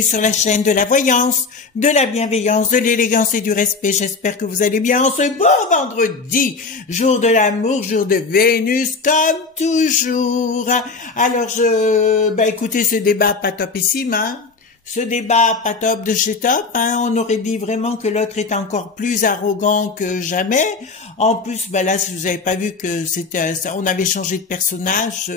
bienvenue sur la chaîne de la voyance, de la bienveillance, de l'élégance et du respect. J'espère que vous allez bien en ce beau vendredi, jour de l'amour, jour de Vénus, comme toujours. Alors, écoutez, ce débat pas topissime, hein. Ce débat pas top de chez top, hein. On aurait dit vraiment que l'autre est encore plus arrogant que jamais. En plus, là, si vous avez pas vu que on avait changé de personnage,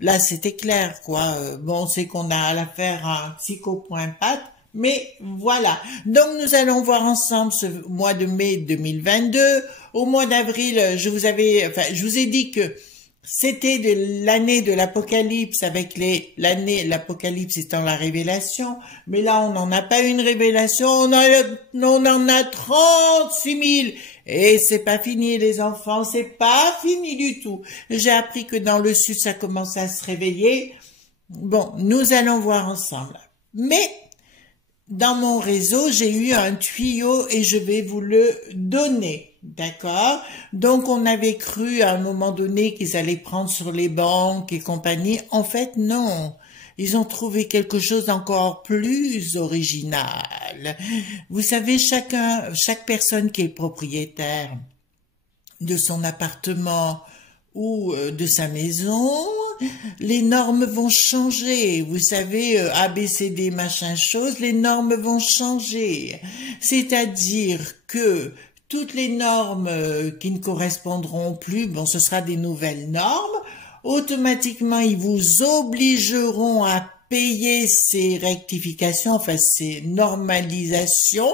là, c'était clair, quoi. Bon, c'est qu'on a l'affaire à un psycho.pat, mais voilà. Donc, nous allons voir ensemble ce mois de mai 2022. Au mois d'avril, je vous ai dit que c'était l'année de l'Apocalypse avec l'Apocalypse étant la révélation, mais là on n'en a pas une révélation, on en a 36 000 et c'est pas fini les enfants, c'est pas fini du tout. J'ai appris que dans le sud ça commence à se réveiller. Bon, nous allons voir ensemble. Mais dans mon réseau, j'ai eu un tuyau et je vais vous le donner. D'accord? Donc, on avait cru à un moment donné qu'ils allaient prendre sur les banques et compagnie. En fait, non. Ils ont trouvé quelque chose d'encore plus original. Vous savez, chaque personne qui est propriétaire de son appartement ou de sa maison, les normes vont changer. Vous savez, ABCD machin chose, les normes vont changer. C'est-à-dire que toutes les normes qui ne correspondront plus, bon, ce sera des nouvelles normes. Automatiquement, ils vous obligeront à payer ces rectifications, enfin ces normalisations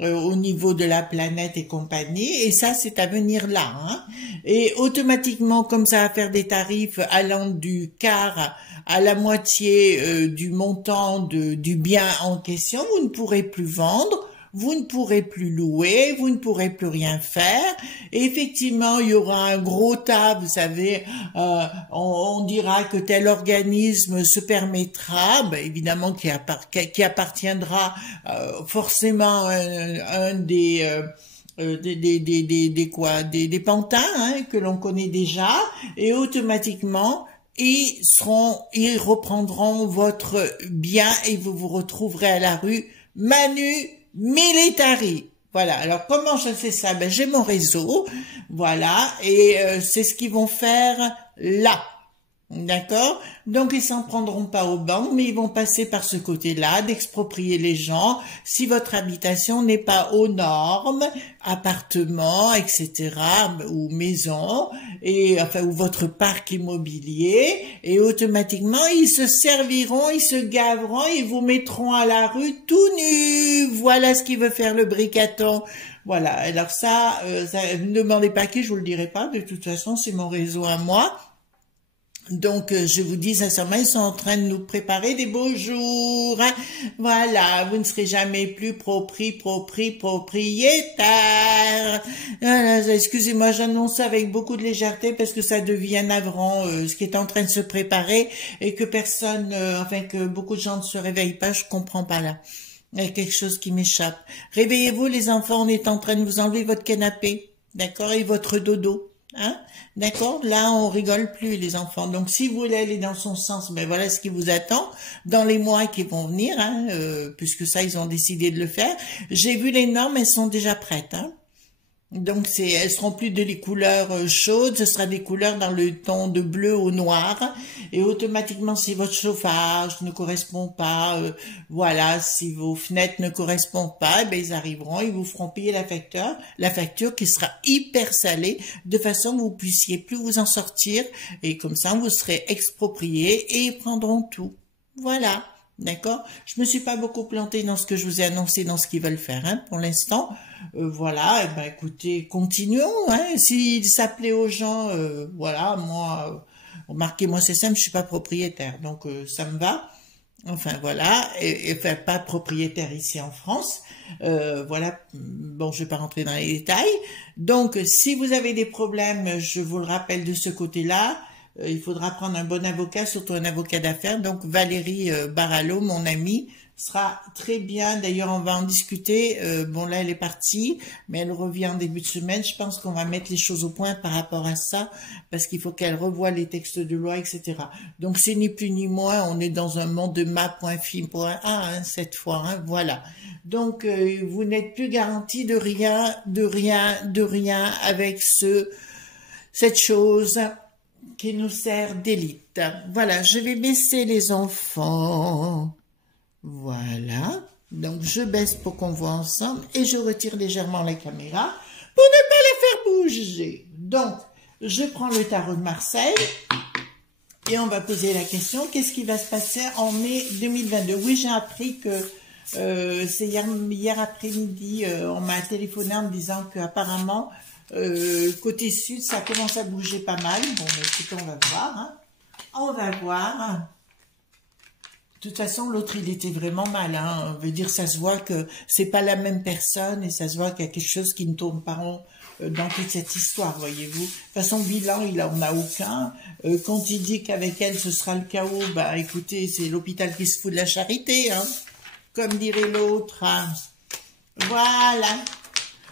au niveau de la planète et compagnie. Et ça, c'est à venir là. Hein. Et automatiquement, comme ça va faire des tarifs allant du quart à la moitié du montant du bien en question, vous ne pourrez plus vendre. Vous ne pourrez plus louer, vous ne pourrez plus rien faire. Et effectivement, il y aura un gros tas, vous savez, on dira que tel organisme se permettra, évidemment qui appartiendra forcément un des pantins hein, que l'on connaît déjà, et automatiquement ils reprendront votre bien et vous vous retrouverez à la rue Manu Militari. Voilà. Alors, comment je fais ça? J'ai mon réseau. Voilà. Et c'est ce qu'ils vont faire là. D'accord? Donc, ils s'en prendront pas aux banques, mais ils vont passer par ce côté-là, d'exproprier les gens si votre habitation n'est pas aux normes, appartement, etc., ou maison, et ou votre parc immobilier, et automatiquement, ils se serviront, ils se gaveront, ils vous mettront à la rue tout nu. Voilà ce qu'il veut faire le bricaton. Voilà. Alors ça, ne me demandez pas qui, je vous le dirai pas. De toute façon, c'est mon réseau à moi. Donc, je vous dis sincèrement, ils sont en train de nous préparer des beaux jours. Hein. Voilà, vous ne serez jamais plus propriétaire. Excusez-moi, j'annonce ça avec beaucoup de légèreté parce que ça devient navrant ce qui est en train de se préparer et que que beaucoup de gens ne se réveillent pas, je comprends pas là. Il y a quelque chose qui m'échappe. Réveillez-vous les enfants, on est en train de vous enlever votre canapé, d'accord, et votre dodo. Hein, d'accord? Là, on rigole plus, les enfants. Donc, si vous voulez aller dans son sens, voilà ce qui vous attend dans les mois qui vont venir, hein, puisque ça, ils ont décidé de le faire. J'ai vu les normes, elles sont déjà prêtes, hein. Donc, elles seront plus des couleurs chaudes, ce sera des couleurs dans le ton de bleu au noir. Et automatiquement, si votre chauffage ne correspond pas, voilà, si vos fenêtres ne correspondent pas, ils arriveront, ils vous feront payer la facture qui sera hyper salée, de façon que vous puissiez plus vous en sortir. Et comme ça, vous serez exproprié et ils prendront tout. Voilà. D'accord? Je me suis pas beaucoup plantée dans ce que je vous ai annoncé, dans ce qu'ils veulent faire, hein, pour l'instant. Voilà, écoutez, continuons, hein. S'il s'appelait aux gens, voilà, moi, remarquez-moi, c'est simple, je suis pas propriétaire, donc ça me va. Enfin, voilà, pas propriétaire ici en France. Voilà, bon, je vais pas rentrer dans les détails. Donc, si vous avez des problèmes, je vous le rappelle de ce côté-là, il faudra prendre un bon avocat, surtout un avocat d'affaires. Donc Valérie Barallo, mon amie, sera très bien. D'ailleurs, on va en discuter. Bon, là, elle est partie, mais elle revient en début de semaine. Je pense qu'on va mettre les choses au point par rapport à ça, parce qu'il faut qu'elle revoie les textes de loi, etc. Donc, c'est ni plus ni moins. On est dans un monde de ma.fi.a, hein, cette fois. Hein, voilà. Donc, vous n'êtes plus garanti de rien, avec cette chose qui nous sert d'élite. Voilà, je vais baisser les enfants. Voilà. Donc, je baisse pour qu'on voit ensemble et je retire légèrement la caméra pour ne pas les faire bouger. Donc, je prends le tarot de Marseille et on va poser la question, qu'est-ce qui va se passer en mai 2022? Oui, j'ai appris que c'est hier après-midi, on m'a téléphoné en me disant qu'apparemment, côté sud, ça commence à bouger pas mal. Bon, mais écoutez, on va voir. Hein. On va voir. De toute façon, l'autre, il était vraiment mal. Hein. On veut dire, ça se voit que c'est pas la même personne et ça se voit qu'il y a quelque chose qui ne tourne pas rond dans toute cette histoire, voyez-vous. De toute façon, bilan, il en a aucun. Quand il dit qu'avec elle, ce sera le chaos, bah écoutez, c'est l'hôpital qui se fout de la charité, hein, comme dirait l'autre. Hein. Voilà.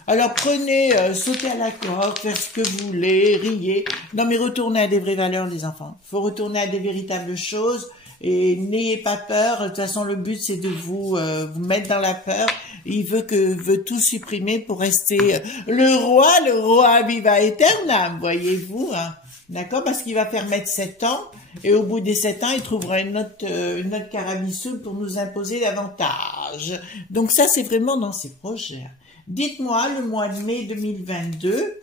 Alors prenez, sautez à la corde, faites ce que vous voulez, riez. Non mais retournez à des vraies valeurs les enfants. Il faut retourner à des véritables choses et n'ayez pas peur. De toute façon le but c'est de vous mettre dans la peur. Il veut tout supprimer pour rester le roi viva aeternam, voyez-vous. Hein. D'accord, parce qu'il va faire mettre 7 ans et au bout des 7 ans il trouvera une autre carabisoule pour nous imposer davantage. Donc ça c'est vraiment dans ses projets. Dites-moi le mois de mai 2022,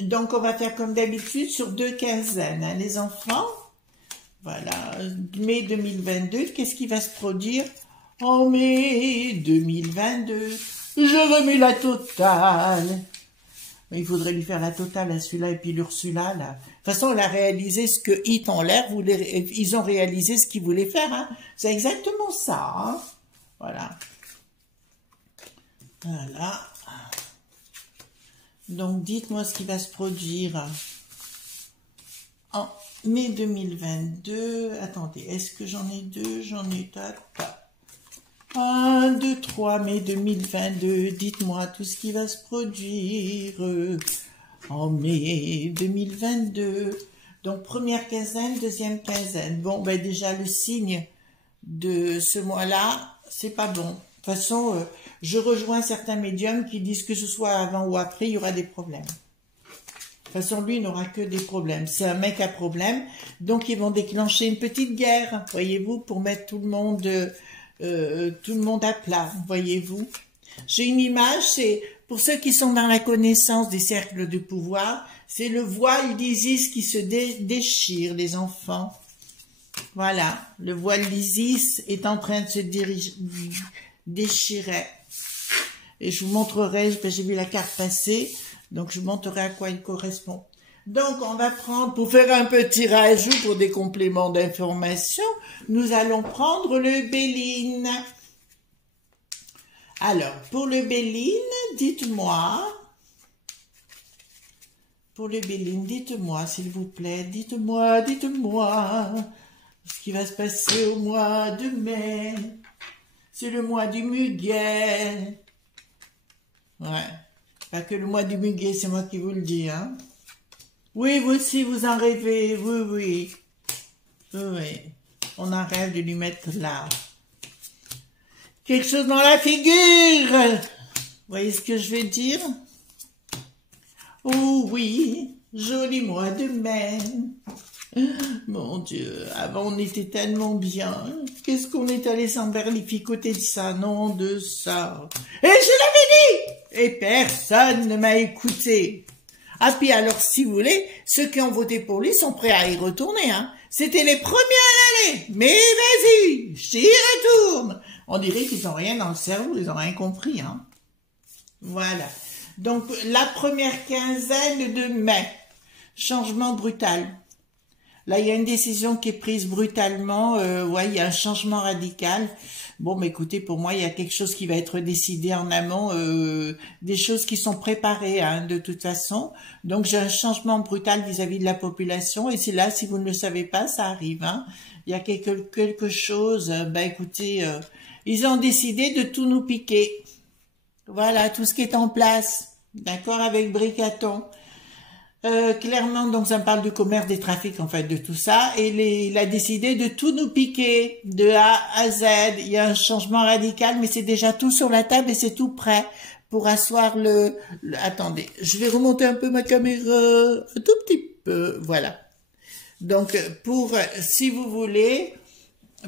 donc on va faire comme d'habitude sur 2 quinzaines, hein, les enfants. Voilà, mai 2022, qu'est-ce qui va se produire en mai 2022? Je remue la totale. Mais il faudrait lui faire la totale à celui-là et puis l'Ursula, là. De toute façon, on a réalisé ce que Hit en l'air voulait, ils ont réalisé ce qu'ils voulaient faire, hein. C'est exactement ça, hein. Voilà. Voilà. Donc, dites-moi ce qui va se produire en mai 2022. Attendez, est-ce que j'en ai 2? J'en ai 4. 1, 2, 3, mai 2022. Dites-moi tout ce qui va se produire en mai 2022. Donc, première quinzaine, deuxième quinzaine. Bon, ben déjà, le signe de ce mois-là, c'est pas bon. De toute façon, je rejoins certains médiums qui disent que ce soit avant ou après, il y aura des problèmes. De toute façon, lui, il n'aura que des problèmes. C'est un mec à problème. Donc, ils vont déclencher une petite guerre, voyez-vous, pour mettre tout le monde à plat, voyez-vous. J'ai une image, c'est pour ceux qui sont dans la connaissance des cercles de pouvoir, c'est le voile d'Isis qui se déchire, les enfants. Voilà, le voile d'Isis est en train de se déchirer. Et je vous montrerai, j'ai vu la carte passer, donc je vous montrerai à quoi il correspond. Donc, on va prendre, pour faire un petit rajout pour des compléments d'information, nous allons prendre le Béline. Alors, pour le Béline, dites-moi, s'il vous plaît, dites-moi, ce qui va se passer au mois de mai. C'est le mois du muguet. Ouais, pas que le mois du muguet, c'est moi qui vous le dis, hein. Oui, vous aussi, vous en rêvez, oui. On en rêve de lui mettre là. Quelque chose dans la figure. Vous voyez ce que je vais dire? Oh oui, joli mois de mai. Mon Dieu, avant on était tellement bien. Qu'est-ce qu'on est allé s'emberlificoter de ça, non de ça. Et je l'avais dit! Et personne ne m'a écouté. Ah puis alors, si vous voulez, ceux qui ont voté pour lui sont prêts à y retourner, hein. C'était les premières années. Mais vas-y, j'y retourne. On dirait qu'ils n'ont rien dans le cerveau, ils n'ont rien compris, hein. Voilà. Donc, la première quinzaine de mai. Changement brutal. Là, il y a une décision qui est prise brutalement. Ouais, il y a un changement radical. Bon, mais écoutez, pour moi, il y a quelque chose qui va être décidé en amont, des choses qui sont préparées, hein, de toute façon. Donc, j'ai un changement brutal vis-à-vis de la population. Et c'est là, si vous ne le savez pas, ça arrive. Hein. Il y a quelque chose. Ben, écoutez, Ils ont décidé de tout nous piquer. Voilà, tout ce qui est en place. D'accord, avec Bricaton. Clairement, donc ça me parle du commerce, des trafics, en fait, de tout ça. Et il a décidé de tout nous piquer, de A à Z. Il y a un changement radical, mais c'est déjà tout sur la table et c'est tout prêt pour asseoir Attendez, je vais remonter un peu ma caméra, un tout petit peu, voilà. Donc, si vous voulez,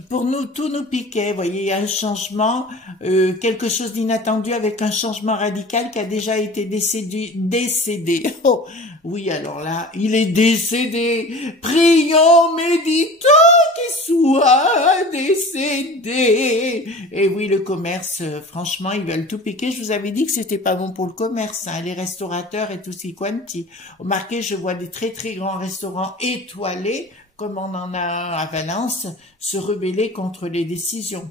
pour nous, tout nous piquait, vous voyez, il y a un changement, quelque chose d'inattendu avec un changement radical qui a déjà été décédé. Oh, oui, alors là, il est décédé. Prions, méditons qu'il soit décédé. Et oui, le commerce, franchement, ils veulent tout piquer. Je vous avais dit que c'était pas bon pour le commerce, hein, les restaurateurs et tout ci quanti. Remarquez, je vois des très très grands restaurants étoilés, comme on en a un à Valence, se rebeller contre les décisions.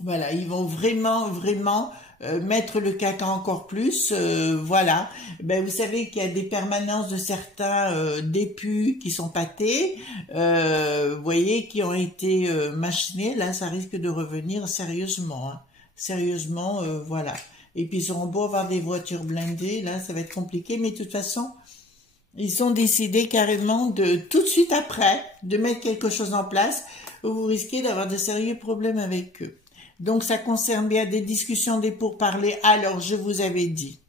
Voilà, ils vont vraiment, vraiment mettre le caca encore plus. Voilà, ben vous savez qu'il y a des permanences de certains dépus qui sont pâtés, vous voyez, qui ont été machinés. Là, ça risque de revenir sérieusement, hein. Sérieusement, voilà. Et puis ils auront beau avoir des voitures blindées, là, ça va être compliqué, mais de toute façon, ils ont décidé carrément de, tout de suite après, de mettre quelque chose en place où vous risquez d'avoir de sérieux problèmes avec eux. Donc, ça concerne bien des discussions, des pourparlers. Alors, je vous avais dit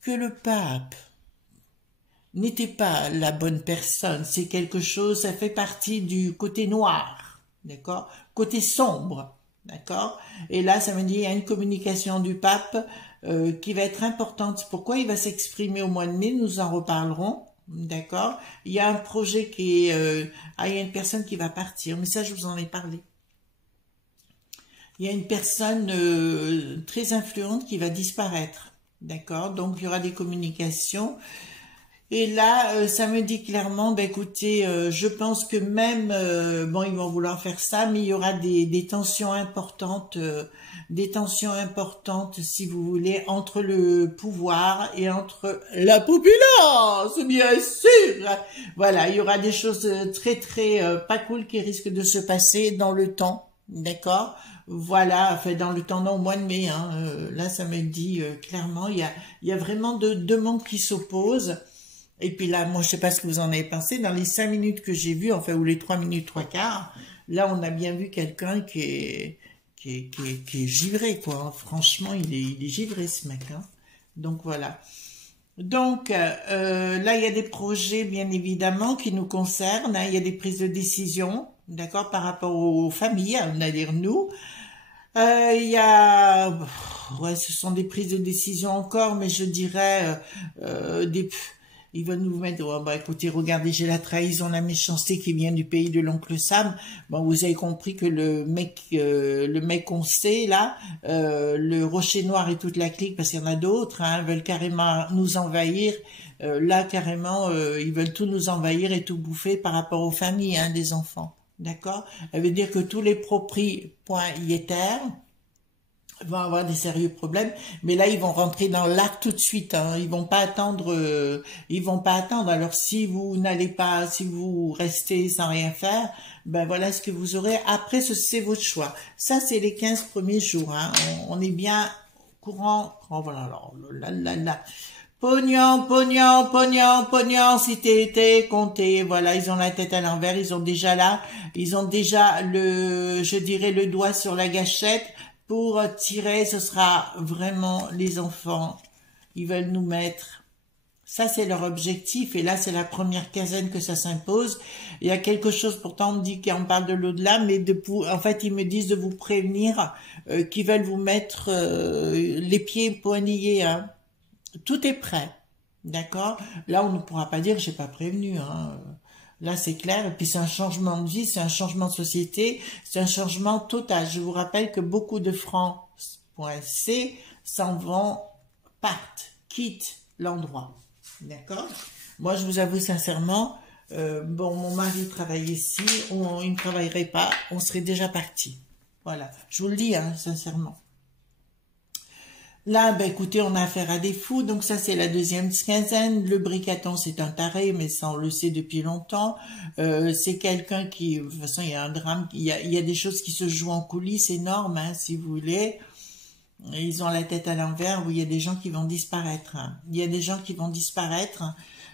que le pape n'était pas la bonne personne. C'est quelque chose, ça fait partie du côté noir, d'accord? Côté sombre, d'accord? Et là, ça me dit, il y a une communication du pape qui va être importante. Pourquoi il va s'exprimer au mois de mai, nous en reparlerons, d'accord? Il y a un projet qui est... il y a une personne qui va partir, mais ça, je vous en ai parlé. Il y a une personne très influente qui va disparaître, d'accord? Donc, il y aura des communications. Et là, ça me dit clairement, ben écoutez, je pense que même, bon, ils vont vouloir faire ça, mais il y aura des tensions importantes, si vous voulez, entre le pouvoir et entre la populace, bien sûr. Voilà, il y aura des choses très, très pas cool qui risquent de se passer dans le temps, d'accord? Voilà, enfin dans le temps, non, au mois de mai, hein, là, ça me dit clairement, il y a vraiment deux mondes qui s'opposent. Et puis là, moi, je sais pas ce que vous en avez pensé, dans les 5 minutes que j'ai vues, enfin, ou les 3 minutes, 3 quarts, là, on a bien vu quelqu'un qui est givré, quoi. Franchement, il est givré, ce mec, hein. Donc, voilà. Donc, là, il y a des projets, bien évidemment, qui nous concernent, hein. Il y a des prises de décision, d'accord, par rapport aux familles, on va dire nous. Il y a... Ouais, ce sont des prises de décision encore, mais je dirais ils veulent nous mettre, oh, bah, écoutez, regardez, j'ai la trahison, la méchanceté qui vient du pays de l'oncle Sam. Bon, vous avez compris que le mec qu'on sait, là, le Rocher Noir et toute la clique, parce qu'il y en a d'autres, hein, veulent carrément nous envahir. Là, carrément, ils veulent tout nous envahir et tout bouffer par rapport aux familles, hein, des enfants. D'accord? Ça veut dire que tous les propriétaires vont avoir des sérieux problèmes, mais là ils vont rentrer dans l'arc tout de suite, hein. Ils vont pas attendre, Alors si vous n'allez pas, si vous restez sans rien faire, ben voilà ce que vous aurez. Après, c'est votre choix. Ça, c'est les 15 premiers jours, hein. On est bien courant. Oh voilà, alors là. Pognon, pognon, pognon, pognon, si t'es compté. Voilà, ils ont la tête à l'envers, ils ont déjà je dirais, le doigt sur la gâchette. Pour tirer, ce sera vraiment les enfants. Ils veulent nous mettre. Ça, c'est leur objectif. Et là, c'est la première quinzaine que ça s'impose. Il y a quelque chose, pourtant, on me dit qu'on parle de l'au-delà, mais en fait, ils me disent de vous prévenir qu'ils veulent vous mettre les pieds poignillés, hein. Tout est prêt. D'accord? Là, on ne pourra pas dire, j'ai pas prévenu, hein. Là, c'est clair. Et puis, c'est un changement de vie, c'est un changement de société, c'est un changement total. Je vous rappelle que beaucoup de France.c s'en vont, partent, quittent l'endroit. D'accord? Moi, je vous avoue sincèrement, bon, mon mari travaille ici, il ne travaillerait pas, on serait déjà parti. Voilà. Je vous le dis, hein, sincèrement. Là, ben écoutez, on a affaire à des fous, donc ça c'est la deuxième quinzaine. Le bricaton, c'est un taré, mais ça on le sait depuis longtemps. C'est quelqu'un qui, de toute façon, il y a un drame, il y a des choses qui se jouent en coulisses énormes, hein, si vous voulez. Ils ont la tête à l'envers, où il y a des gens qui vont disparaître. Hein. Il y a des gens qui vont disparaître.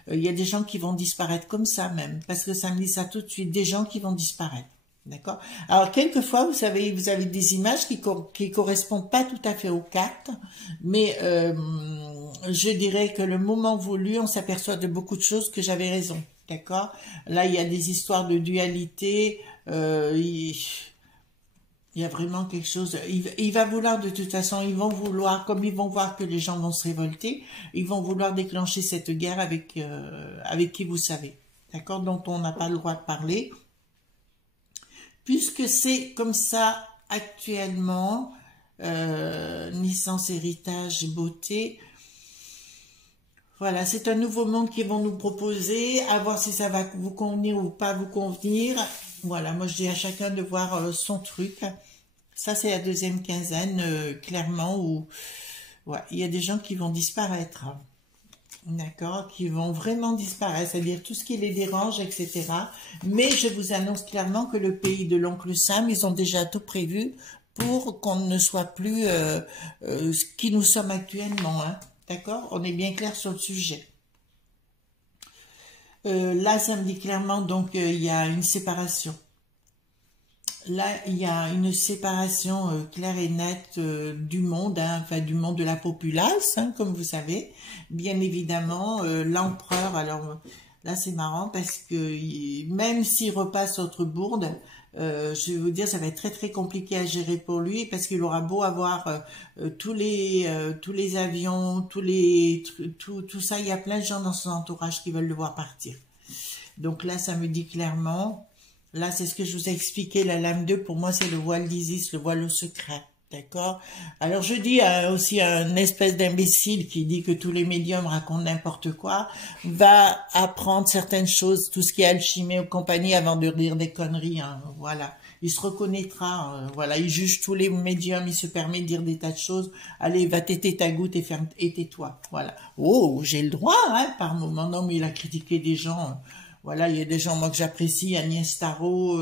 Il y a des gens qui vont disparaître comme ça même, parce que ça me dit ça tout de suite, des gens qui vont disparaître. D'accord. Alors, quelquefois, vous savez, vous avez des images qui correspondent pas tout à fait aux cartes, mais je dirais que le moment voulu, on s'aperçoit de beaucoup de choses que j'avais raison. D'accord. Là, il y a des histoires de dualité. Il y a vraiment quelque chose. Il va vouloir, de toute façon, ils vont vouloir, comme ils vont voir que les gens vont se révolter, ils vont vouloir déclencher cette guerre avec qui vous savez. D'accord. Dont on n'a pas le droit de parler. Puisque c'est comme ça actuellement, naissance, héritage, beauté, voilà, c'est un nouveau monde qu'ils vont nous proposer, à voir si ça va vous convenir ou pas vous convenir. Voilà, moi je dis à chacun de voir son truc. Ça c'est la deuxième quinzaine, clairement, où ouais, il y a des gens qui vont disparaître. D'accord, qui vont vraiment disparaître, c'est-à-dire tout ce qui les dérange, etc. Mais je vous annonce clairement que le pays de l'oncle Sam, ils ont déjà tout prévu pour qu'on ne soit plus ce qui nous sommes actuellement. Hein. D'accord, on est bien clair sur le sujet. Là, ça me dit clairement, donc, il y a une séparation. Là, il y a une séparation claire et nette du monde, hein, enfin du monde de la populace, hein, comme vous savez. Bien évidemment, l'empereur, alors là c'est marrant parce que même s'il repasse autre bourde, je vais vous dire, ça va être très très compliqué à gérer pour lui parce qu'il aura beau avoir tous les avions, tout ça, il y a plein de gens dans son entourage qui veulent le voir partir. Donc là, ça me dit clairement... Là, c'est ce que je vous ai expliqué, la lame 2, pour moi, c'est le voile d'Isis, le voile au secret, d'accord? Alors, je dis aussi à un espèce d'imbécile qui dit que tous les médiums racontent n'importe quoi, va apprendre certaines choses, tout ce qui est alchimie et compagnie, avant de dire des conneries, hein, voilà. Il se reconnaîtra, voilà, il juge tous les médiums, il se permet de dire des tas de choses, allez, va téter ta goutte et tais-toi, voilà. Oh, j'ai le droit, hein, par moment, non, mais il a critiqué des gens... Voilà, il y a des gens, moi, que j'apprécie, Agnès Tarot,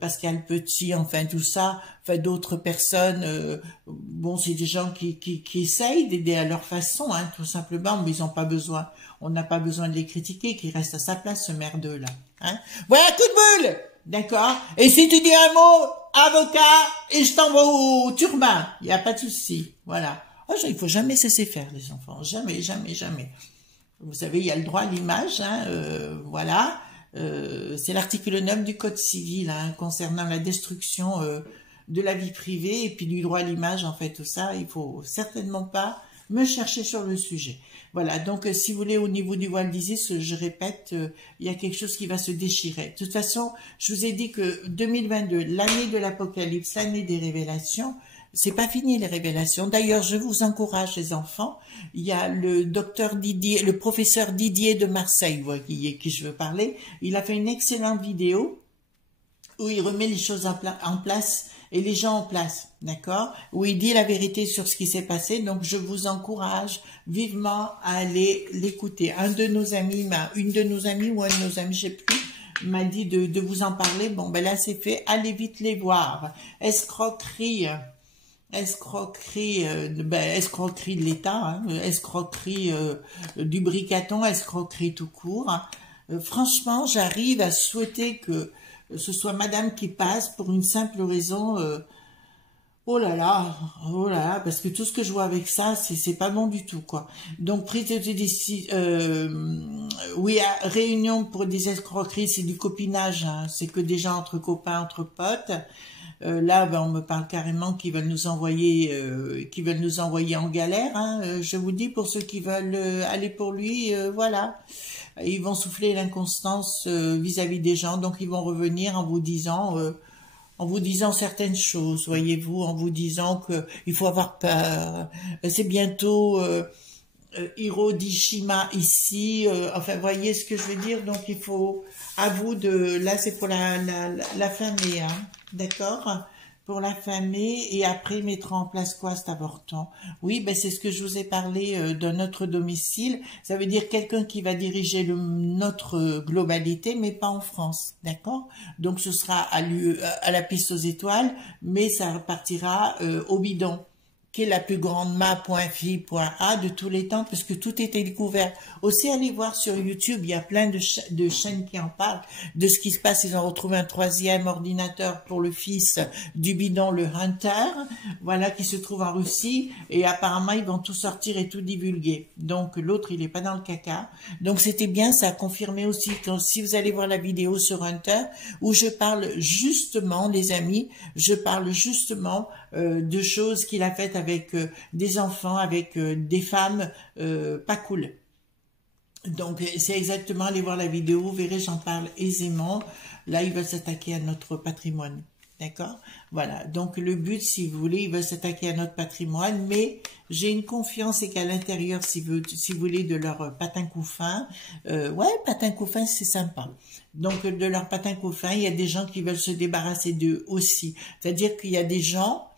Pascal Petit, enfin, tout ça, enfin, d'autres personnes, bon, c'est des gens qui essayent d'aider à leur façon, hein, tout simplement, mais ils n'ont pas besoin, on n'a pas besoin de les critiquer, qu'ils restent à sa place, ce merdeux-là, hein. Voilà, coup de boule! D'accord? Et si tu dis un mot, avocat, et je t'envoie au turbin, il n'y a pas de souci, voilà. Oh, il faut jamais se laisser faire, les enfants, jamais, jamais, jamais. Vous savez, il y a le droit à l'image, hein, voilà. C'est l'article 9 du Code civil hein, concernant la destruction de la vie privée et puis du droit à l'image, en fait, tout ça. Il faut certainement pas me chercher sur le sujet. Voilà, donc si vous voulez, au niveau du voile d'Isis, je répète, il y a quelque chose qui va se déchirer. De toute façon, je vous ai dit que 2022, l'année de l'Apocalypse, l'année des révélations, c'est pas fini les révélations. D'ailleurs, je vous encourage, les enfants. Il y a le docteur Didier, le professeur Didier de Marseille, vous voyez, qui je veux parler. Il a fait une excellente vidéo où il remet les choses en place et les gens en place, d'accord? Où il dit la vérité sur ce qui s'est passé. Donc, je vous encourage vivement à aller l'écouter. Une de nos amies ou un de nos amis, je sais plus, m'a dit de vous en parler. Bon, ben là, c'est fait. Allez vite les voir. Escroquerie de l'État, hein, escroquerie du bricaton, escroquerie tout court. Franchement, j'arrive à souhaiter que ce soit madame qui passe pour une simple raison, oh là là, parce que tout ce que je vois avec ça, c'est pas bon du tout, quoi. Donc, prise de décision, oui, réunion pour des escroqueries, c'est du copinage, hein, c'est que déjà entre copains, entre potes. Là, ben, on me parle carrément qu'ils veulent nous envoyer, en galère. Hein. Je vous dis, pour ceux qui veulent aller pour lui, voilà, ils vont souffler l'inconstance vis-à-vis des gens. Donc, ils vont revenir en vous disant certaines choses, voyez-vous, en vous disant que il faut avoir peur. C'est bientôt Hiroshima ici. Enfin, voyez ce que je veux dire. Donc, il faut à vous de. Là, c'est pour la fin mai, hein. D'accord. pour l'affamer et après il mettra en place quoi cet avorton? Oui, ben c'est ce que je vous ai parlé de notre domicile. Ça veut dire quelqu'un qui va diriger notre globalité, mais pas en France, d'accord? Donc ce sera à la piste aux étoiles, mais ça repartira au bidon, qui est la plus grande ma.fi.a de tous les temps, parce que tout était découvert. Aussi, allez voir sur YouTube, il y a plein de chaînes qui en parlent de ce qui se passe. Ils ont retrouvé un troisième ordinateur pour le fils du bidon, le Hunter, voilà, qui se trouve en Russie, et apparemment, ils vont tout sortir et tout divulguer. Donc, l'autre, il est pas dans le caca. Donc, c'était bien, ça a confirmé aussi, quand, si vous allez voir la vidéo sur Hunter, où je parle justement, les amis, je parle justement de choses qu'il a faites avec des enfants, avec des femmes pas cool. Donc, c'est exactement, allez voir la vidéo, vous verrez, j'en parle aisément. Là, il va s'attaquer à notre patrimoine. D'accord? Voilà. Donc, le but, si vous voulez, il va s'attaquer à notre patrimoine, mais j'ai une confiance et qu'à l'intérieur, si vous voulez, de leur patin couffin, ouais, patin couffin, c'est sympa. Donc, de leur patin couffin, il y a des gens qui veulent se débarrasser d'eux aussi. C'est-à-dire qu'il y a des gens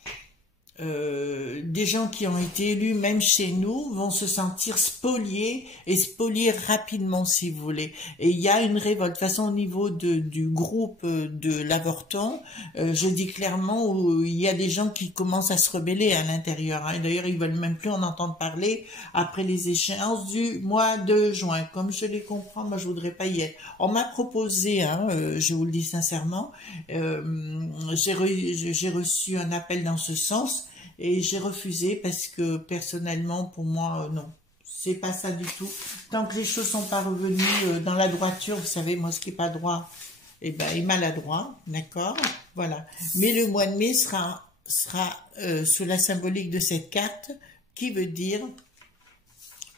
qui ont été élus, même chez nous, vont se sentir spoliés et spoliés rapidement, si vous voulez. Et il y a une révolte. De toute façon, au niveau du groupe de l'avorton, je dis clairement où il y a des gens qui commencent à se rebeller à l'intérieur. Hein. D'ailleurs, ils veulent même plus en entendre parler après les échéances du mois de juin. Comme je les comprends, moi, je voudrais pas y être. On m'a proposé, hein, je vous le dis sincèrement, j'ai reçu un appel dans ce sens. Et j'ai refusé parce que personnellement, pour moi, non, c'est pas ça du tout. Tant que les choses sont pas revenues dans la droiture, vous savez, moi, ce qui est pas droit, eh ben, est maladroit, d'accord? Voilà. Mais le mois de mai sera sous la symbolique de cette carte, qui veut dire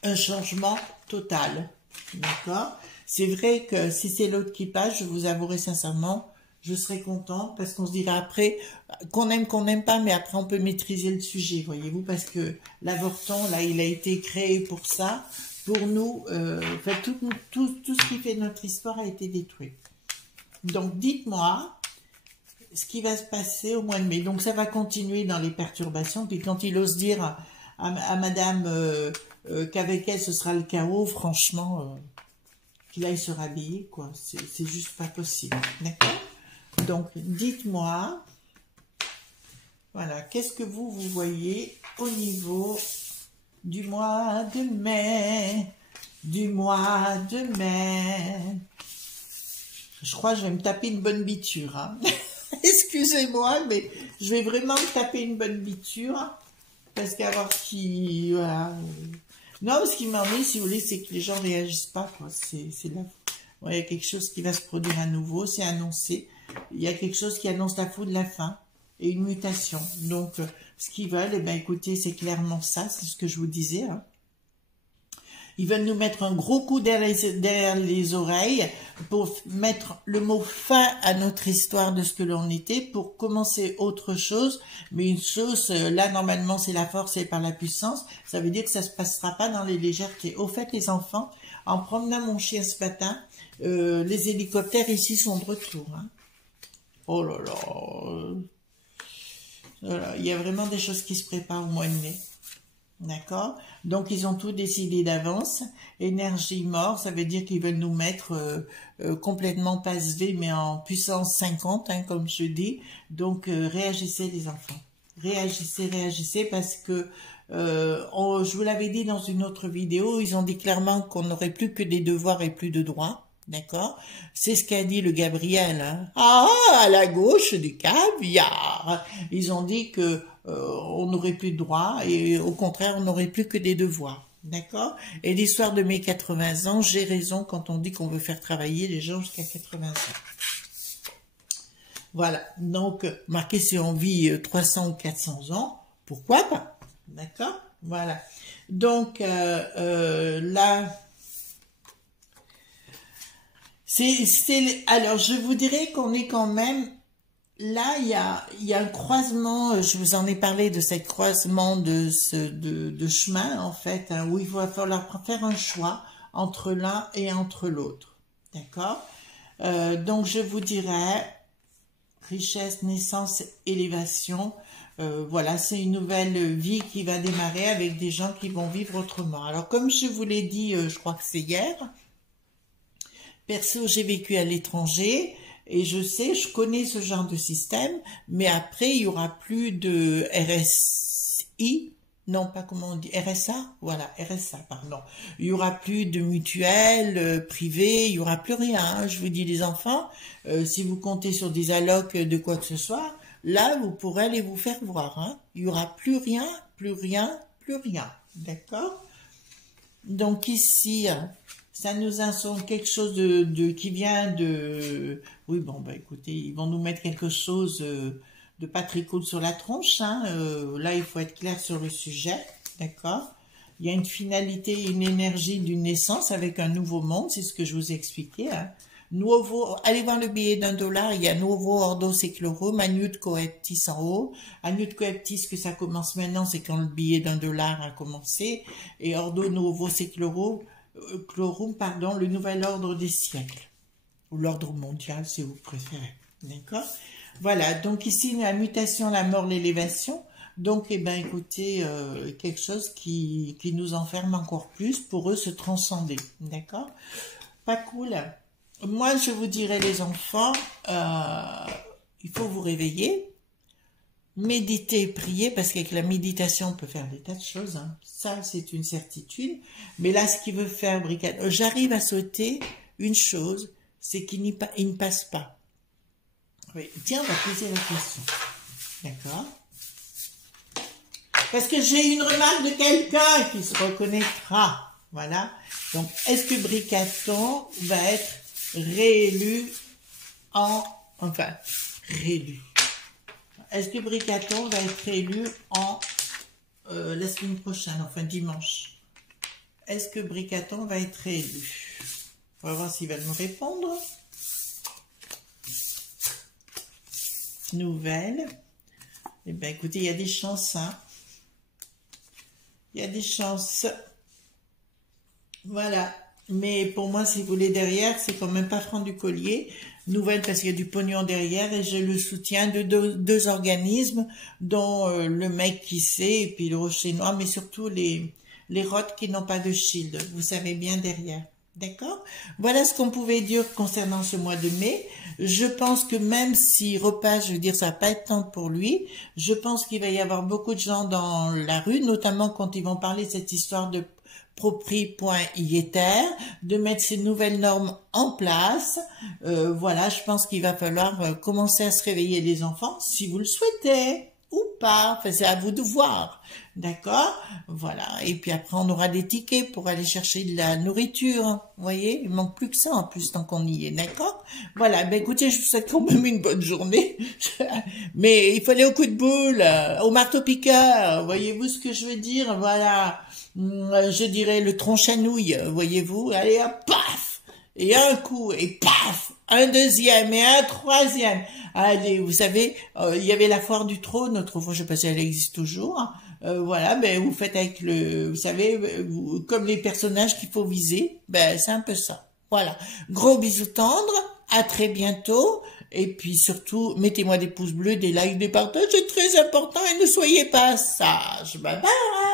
un changement total, d'accord? C'est vrai que si c'est l'autre qui passe, je vous avouerai sincèrement, je serai content parce qu'on se dira après qu'on n'aime pas, mais après on peut maîtriser le sujet, voyez-vous, parce que l'avorton, là, il a été créé pour ça, pour nous, enfin, tout ce qui fait notre histoire a été détruit. Donc, dites-moi ce qui va se passer au mois de mai. Donc, ça va continuer dans les perturbations, puis quand il ose dire à madame qu'avec elle, ce sera le chaos, franchement, qu'il aille se rhabiller, quoi, c'est juste pas possible, d'accord? Donc, dites-moi, voilà, qu'est-ce que vous voyez au niveau du mois de mai, Je crois que je vais me taper une bonne biture, hein. Excusez-moi, mais je vais vraiment me taper une bonne biture, parce qu'avoir qui, voilà. Non, ce qui m'ennuie, si vous voulez, c'est que les gens réagissent pas, quoi. C'est là. Ouais, il y a quelque chose qui va se produire à nouveau, c'est annoncé. Il y a quelque chose qui annonce la foudre de la fin et une mutation. Donc, ce qu'ils veulent, eh ben, écoutez, c'est clairement ça, c'est ce que je vous disais. Hein. Ils veulent nous mettre un gros coup derrière les oreilles pour mettre le mot fin à notre histoire de ce que l'on était, pour commencer autre chose. Mais une chose, là, normalement, c'est la force et par la puissance. Ça veut dire que ça se passera pas dans les légèretés. Au fait, les enfants, en promenant mon chien ce matin, les hélicoptères ici sont de retour. Hein. Oh là là. Voilà. Il y a vraiment des choses qui se préparent au mois de mai. D'accord? Donc, ils ont tout décidé d'avance. Énergie mort, ça veut dire qu'ils veulent nous mettre complètement passe V, mais en puissance 50, hein, comme je dis. Donc, réagissez les enfants. Réagissez, parce que, je vous l'avais dit dans une autre vidéo, ils ont dit clairement qu'on n'aurait plus que des devoirs et plus de droits. D'accord? C'est ce qu'a dit le Gabriel. Hein. Ah, à la gauche du caviar. Ils ont dit que on n'aurait plus de droits et au contraire, on n'aurait plus que des devoirs. D'accord? Et l'histoire de mes 80 ans, j'ai raison quand on dit qu'on veut faire travailler les gens jusqu'à 80 ans. Voilà. Donc, marquez si on vit 300 ou 400 ans, pourquoi pas? D'accord? Voilà. Donc, là... Alors, je vous dirais qu'on est quand même, là, il y a un croisement, je vous en ai parlé de cette croisement de chemin, en fait, hein, où il va falloir faire un choix entre l'un et entre l'autre. D'accord? Donc, je vous dirais, richesse, naissance, élévation. Voilà, c'est une nouvelle vie qui va démarrer avec des gens qui vont vivre autrement. Alors, comme je vous l'ai dit, je crois que c'est hier, perso, j'ai vécu à l'étranger et je sais, je connais ce genre de système, mais après, il y aura plus de RSI, non, pas comment on dit, RSA, voilà, RSA, pardon. Il y aura plus de mutuelles privées, il y aura plus rien, hein. Je vous dis les enfants, si vous comptez sur des allocs de quoi que ce soit, là, vous pourrez aller vous faire voir, hein. Il y aura plus rien, plus rien, plus rien, d'accord? Donc ici, ça nous informe quelque chose qui vient de... Oui, bon, bah écoutez, ils vont nous mettre quelque chose de pas très cool sur la tronche, hein. Là, il faut être clair sur le sujet, d'accord? Il y a une finalité, une énergie d'une naissance avec un nouveau monde, c'est ce que je vous ai expliqué, hein. Nuovo, allez voir le billet d'1 $, il y a Nuovo Ordo Seclorum, Agnut Coeptis en haut. Agnut Coeptis, que ça commence maintenant, c'est quand le billet d'1 $ a commencé. Et Ordo Nuovo Seclorum, pardon, le nouvel ordre des siècles. Ou l'ordre mondial, si vous préférez. D'accord? Voilà, donc ici, la mutation, la mort, l'élévation. Donc, eh ben, écoutez, quelque chose qui nous enferme encore plus pour eux se transcender. D'accord? Pas cool. Moi, je vous dirais, les enfants, il faut vous réveiller, méditer, prier, parce qu'avec la méditation, on peut faire des tas de choses, hein. Ça, c'est une certitude. Mais là, ce qu'il veut faire, Bricade, j'arrive à sauter une chose, c'est qu'il ne passe pas. Oui. Tiens, on va poser la question. D'accord? Parce que j'ai une remarque de quelqu'un qui se reconnaîtra. Voilà. Donc, est-ce que Bricaton va être réélu réélu. Est-ce que Bricaton va être réélu la semaine prochaine, enfin dimanche? Est-ce que Bricaton va être réélu? On va voir s'il va me répondre. Nouvelle. Eh bien, écoutez, il y a des chances, hein. Il y a des chances. Voilà. Mais pour moi, si vous voulez, derrière, c'est quand même pas franc du collier. Nouvelle parce qu'il y a du pognon derrière et j'ai le soutien de deux organismes, dont le mec qui sait, et puis le rocher noir, mais surtout les rottes qui n'ont pas de shield. Vous savez bien derrière. D'accord? Voilà ce qu'on pouvait dire concernant ce mois de mai. Je pense que même s'il repasse, je veux dire, ça va pas être temps pour lui. Je pense qu'il va y avoir beaucoup de gens dans la rue, notamment quand ils vont parler de cette histoire de propri.iether, de mettre ces nouvelles normes en place. Voilà, je pense qu'il va falloir commencer à se réveiller les enfants, si vous le souhaitez, ou pas. Enfin, c'est à vous de voir. D'accord? Voilà. Et puis après, on aura des tickets pour aller chercher de la nourriture. Vous voyez? Il manque plus que ça, en plus, tant qu'on y est. D'accord? Voilà. Ben, écoutez, je vous souhaite quand même une bonne journée. Mais il faut aller au coup de boule, au marteau-piqueur. Voyez-vous ce que je veux dire? Voilà. Je dirais le tronche à nouilles, voyez-vous, allez, hop, paf, et un coup, et paf, un deuxième, et un troisième. Allez, vous savez, il y avait la foire du trône, autrefois, je sais pas si elle existe toujours, hein. Voilà, ben, vous faites avec vous savez, comme les personnages qu'il faut viser, ben, c'est un peu ça. Voilà. Gros bisous tendres, à très bientôt, et puis surtout, mettez-moi des pouces bleus, des likes, des partages, c'est très important, et ne soyez pas sages. Bye bye!